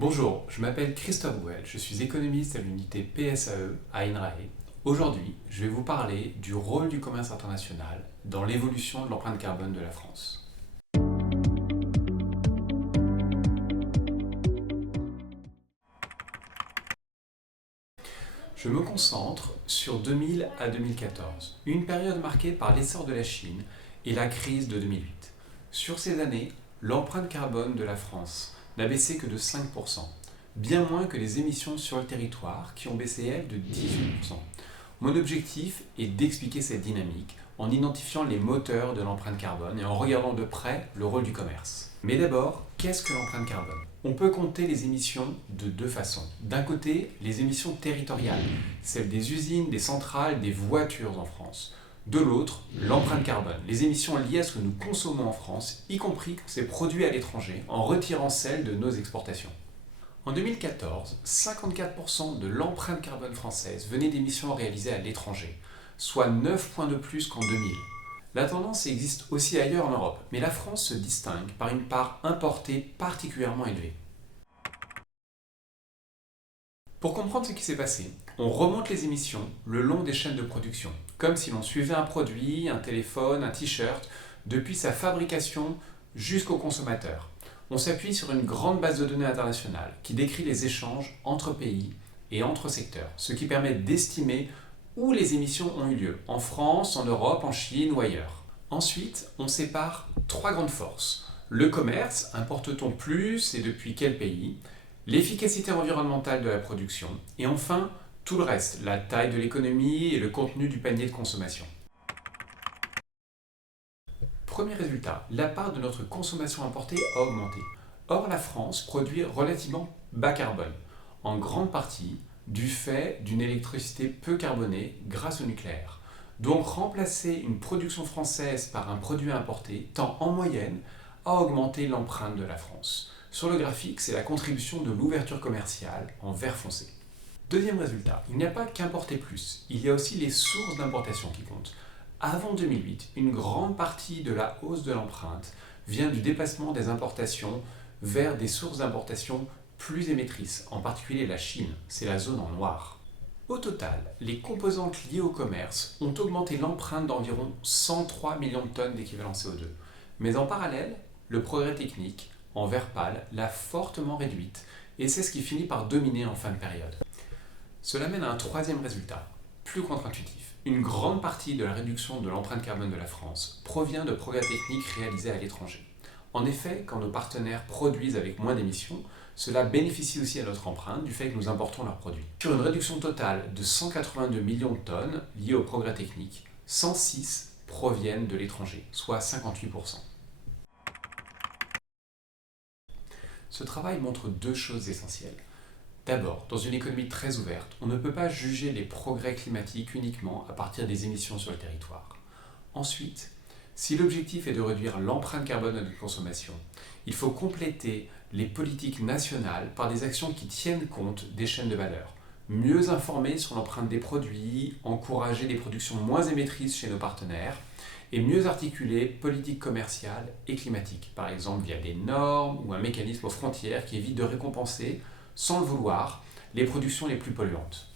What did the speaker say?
Bonjour, je m'appelle Christophe Gouel, je suis économiste à l'unité PSAE à INRAE. Aujourd'hui, je vais vous parler du rôle du commerce international dans l'évolution de l'empreinte carbone de la France. Je me concentre sur 2000 à 2014, une période marquée par l'essor de la Chine et la crise de 2008. Sur ces années, l'empreinte carbone de la France n'a baissé que de 5%, bien moins que les émissions sur le territoire qui ont baissé elles de 18%. Mon objectif est d'expliquer cette dynamique en identifiant les moteurs de l'empreinte carbone et en regardant de près le rôle du commerce. Mais d'abord, qu'est-ce que l'empreinte carbone? On peut compter les émissions de deux façons. D'un côté, les émissions territoriales, celles des usines, des centrales, des voitures en France. De l'autre, l'empreinte carbone, les émissions liées à ce que nous consommons en France, y compris quand c'est produit à l'étranger, en retirant celles de nos exportations. En 2014, 54% de l'empreinte carbone française venait d'émissions réalisées à l'étranger, soit 9 points de plus qu'en 2000. La tendance existe aussi ailleurs en Europe, mais la France se distingue par une part importée particulièrement élevée. Pour comprendre ce qui s'est passé, on remonte les émissions le long des chaînes de production, comme si l'on suivait un produit, un téléphone, un t-shirt, depuis sa fabrication jusqu'au consommateur. On s'appuie sur une grande base de données internationale qui décrit les échanges entre pays et entre secteurs, ce qui permet d'estimer où les émissions ont eu lieu, en France, en Europe, en Chine ou ailleurs. Ensuite, on sépare trois grandes forces. Le commerce, importe-t-on plus et depuis quel pays? L'efficacité environnementale de la production, et enfin tout le reste, la taille de l'économie et le contenu du panier de consommation. Premier résultat, la part de notre consommation importée a augmenté. Or, la France produit relativement bas carbone, en grande partie du fait d'une électricité peu carbonée grâce au nucléaire. Donc remplacer une production française par un produit importé tend en moyenne à augmenter l'empreinte de la France. Sur le graphique, c'est la contribution de l'ouverture commerciale en vert foncé. Deuxième résultat, il n'y a pas qu'importer plus, il y a aussi les sources d'importation qui comptent. Avant 2008, une grande partie de la hausse de l'empreinte vient du déplacement des importations vers des sources d'importation plus émettrices, en particulier la Chine, c'est la zone en noir. Au total, les composantes liées au commerce ont augmenté l'empreinte d'environ 103 millions de tonnes d'équivalent CO2. Mais en parallèle, le progrès technique, en vert pâle, l'a fortement réduite, et c'est ce qui finit par dominer en fin de période. Cela mène à un troisième résultat, plus contre-intuitif. Une grande partie de la réduction de l'empreinte carbone de la France provient de progrès techniques réalisés à l'étranger. En effet, quand nos partenaires produisent avec moins d'émissions, cela bénéficie aussi à notre empreinte du fait que nous importons leurs produits. Sur une réduction totale de 182 millions de tonnes liées au progrès technique, 106 proviennent de l'étranger, soit 58%. Ce travail montre deux choses essentielles. D'abord, dans une économie très ouverte, on ne peut pas juger les progrès climatiques uniquement à partir des émissions sur le territoire. Ensuite, si l'objectif est de réduire l'empreinte carbone de notre consommation, il faut compléter les politiques nationales par des actions qui tiennent compte des chaînes de valeur. Mieux informer sur l'empreinte des produits, encourager des productions moins émettrices chez nos partenaires, et mieux articuler politique commerciale et climatique, par exemple via des normes ou un mécanisme aux frontières qui évite de récompenser, sans le vouloir, les productions les plus polluantes.